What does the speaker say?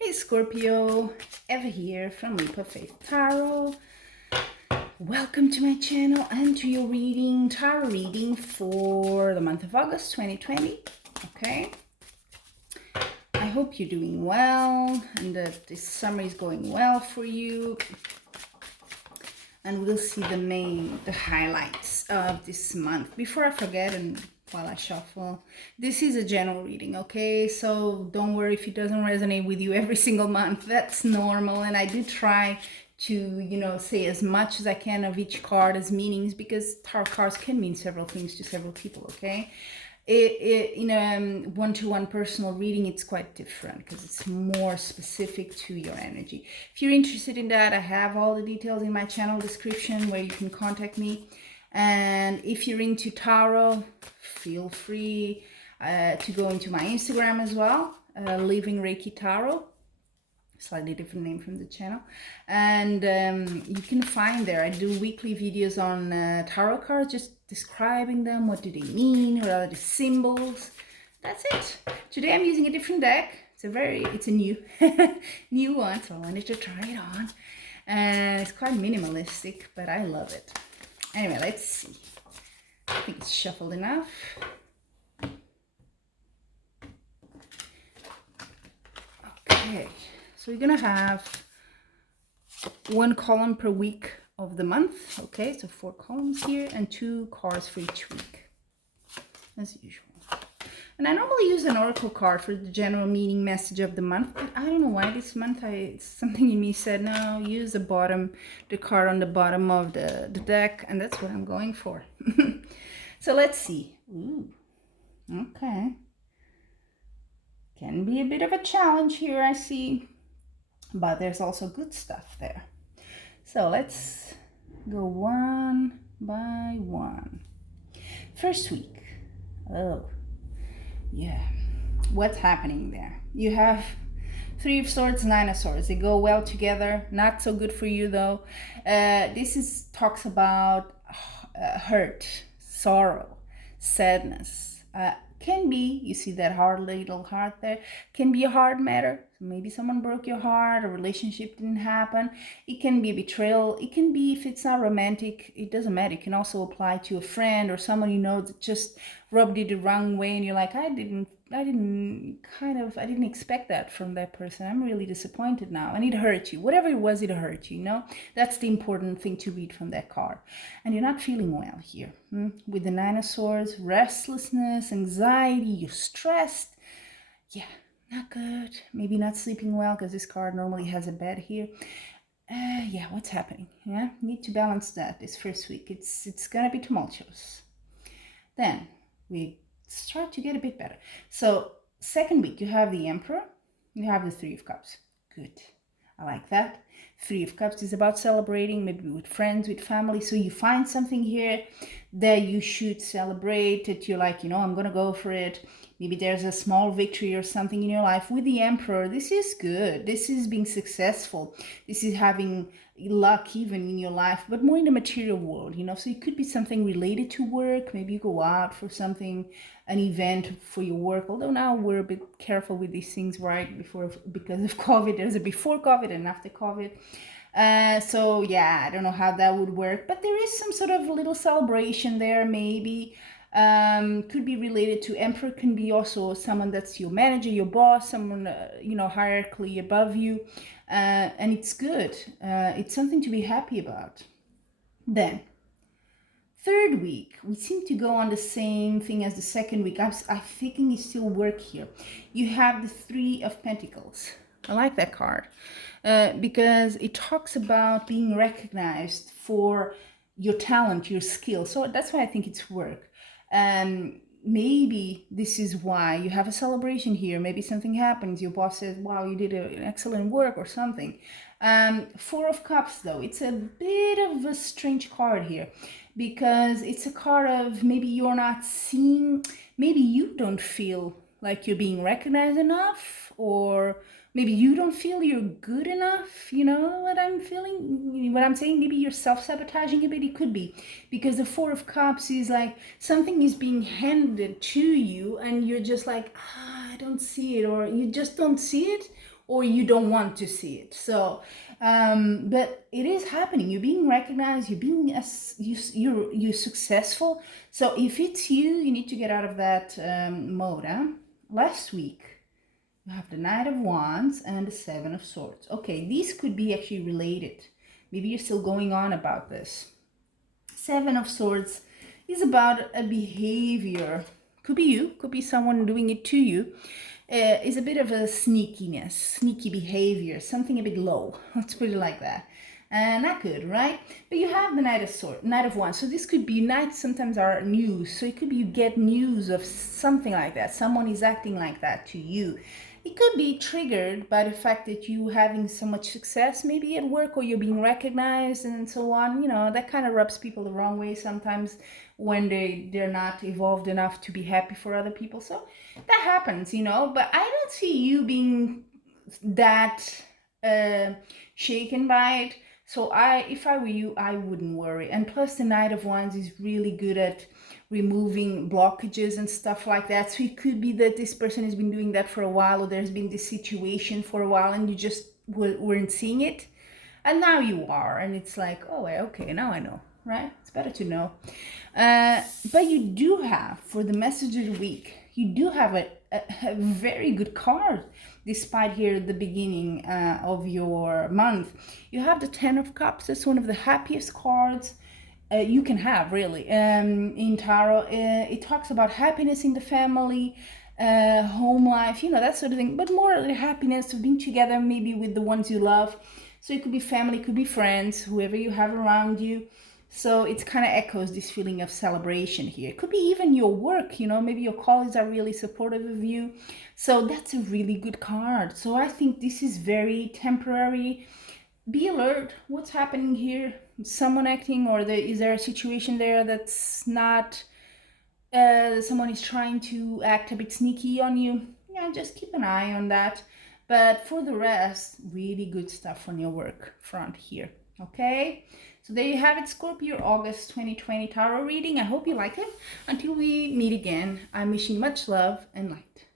Hey Scorpio, Eva here from Leap of Faith Tarot. Welcome to my channel and to your tarot reading for the month of August 2020. Okay, I hope you're doing well and that this summer is going well for you. And we'll see the highlights of this month. Before I forget, and while I shuffle, this is a general reading, okay? So don't worry if it doesn't resonate with you every single month. That's normal. And I do try to, say as much as I can of each card as meanings, because tarot cards can mean several things to several people, okay? In a one-to-one personal reading, it's quite different because it's more specific to your energy. If you're interested in that, I have all the details in my channel description where you can contact me. And if you're into tarot, feel free to go into my Instagram as well, Living Reiki Tarot. Slightly different name from the channel, and you can find there I do weekly videos on tarot cards, just describing them, what do they mean, what are the symbols. That's it. Today I'm using a different deck. It's a new new one, so I wanted to try it on, and it's quite minimalistic, but I love it. Anyway, let's see. I think it's shuffled enough. Okay, so we're gonna have one column per week of the month. Okay, so 4 columns here and 2 cards for each week, as usual. And I normally use an oracle card for the general meaning message of the month, but I don't know why this month something in me said, no, use the card on the bottom of the deck, and that's what I'm going for. So let's see. Ooh, okay. Can be a bit of a challenge here, I see, but there's also good stuff there. So let's go one by one. First week. Oh, yeah. What's happening there? You have 3 of Swords, 9 of Swords. They go well together. Not so good for you, though. This talks about hurt, sorrow, sadness. Can be, you see that hard little heart there, can be a hard matter. Maybe someone broke your heart, a relationship didn't happen. It can be a betrayal. It can be, if it's not romantic, it doesn't matter. It can also apply to a friend or someone you know that just rubbed you the wrong way, and you're like, I didn't expect that from that person. I'm really disappointed now, and it hurt you. Whatever it was, it hurt you, That's the important thing to read from that card. And you're not feeling well here. With the 9 of Swords, restlessness, anxiety, you're stressed. Yeah, not good. Maybe not sleeping well, because this card normally has a bed here. Yeah, what's happening? Yeah, need to balance that this first week. It's gonna be tumultuous. Then we start to get a bit better. So second week, you have the Emperor, you have the 3 of Cups. Good. I like that. 3 of Cups is about celebrating, maybe with friends, with family. So you find something here that you should celebrate, that you're like, I'm going to go for it. Maybe there's a small victory or something in your life. With the Emperor, this is good. This is being successful. This is having luck even in your life, but more in the material world, So it could be something related to work. Maybe you go out for something, an event for your work. Although now we're a bit careful with these things, right? Because of COVID, there's a before COVID and after COVID. So yeah, I don't know how that would work, but there is some sort of little celebration there, maybe. Could be related to Emperor, can be also someone that's your manager, your boss, someone, hierarchically above you. And it's good. It's something to be happy about. Then, third week, we seem to go on the same thing as the second week. I'm thinking it still work here. You have the 3 of Pentacles. I like that card because it talks about being recognized for your talent, your skill. So that's why I think it's work. Maybe this is why you have a celebration here. Maybe something happens. Your boss says, wow, you did an excellent work or something. 4 of Cups, though, it's a bit of a strange card here because it's a card of maybe you're not seeing, maybe you don't feel like you're being recognized enough, or maybe you don't feel you're good enough. You know what I'm feeling? What I'm saying? Maybe you're self-sabotaging a bit. It could be. Because the 4 of Cups is like something is being handed to you and you're just like, I don't see it. Or you just don't see it. or you don't want to see it. So but it is happening. You're being recognized, you're being you're successful. So if it's you, you need to get out of that mode. Last week you have the Knight of Wands and the Seven of Swords. Okay, these could be actually related. Maybe you're still going on about this. Seven of Swords is about a behavior. Could be you, could be someone doing it to you. Is a bit of a sneakiness, sneaky behavior, something a bit low. Let's put it like that. Not good, right? But you have the Knight of Wands. So this could be, knights sometimes are news. So it could be you get news of something like that. Someone is acting like that to you. It could be triggered by the fact that you having so much success, maybe at work, or you're being recognized and so on. You know, that kind of rubs people the wrong way sometimes when they're not evolved enough to be happy for other people. So that happens, you know, but I don't see you being that shaken by it. So if I were you, I wouldn't worry. And plus the Knight of Wands is really good at removing blockages and stuff like that. So it could be that this person has been doing that for a while, or there's been this situation for a while and you just weren't seeing it. And now you are. And it's like, oh, okay, now I know, right? It's better to know. But you do have, for the message of the week, you do have a very good card, despite here at the beginning of your month. You have the Ten of Cups. That's one of the happiest cards you can have, really, in tarot. It talks about happiness in the family, home life, you know, that sort of thing, but more the happiness of being together, maybe with the ones you love. So it could be family, it could be friends, whoever you have around you. So it kind of echoes this feeling of celebration here. It could be even your work, you know, maybe your colleagues are really supportive of you. So that's a really good card. So I think this is very temporary. Be alert. What's happening here? Someone acting, or is there a situation there that's not, someone is trying to act a bit sneaky on you? Yeah, just keep an eye on that. But for the rest, really good stuff on your work front here. Okay, so there you have it, Scorpio August 2020 tarot reading. I hope you like it. Until we meet again, I'm wishing much love and light.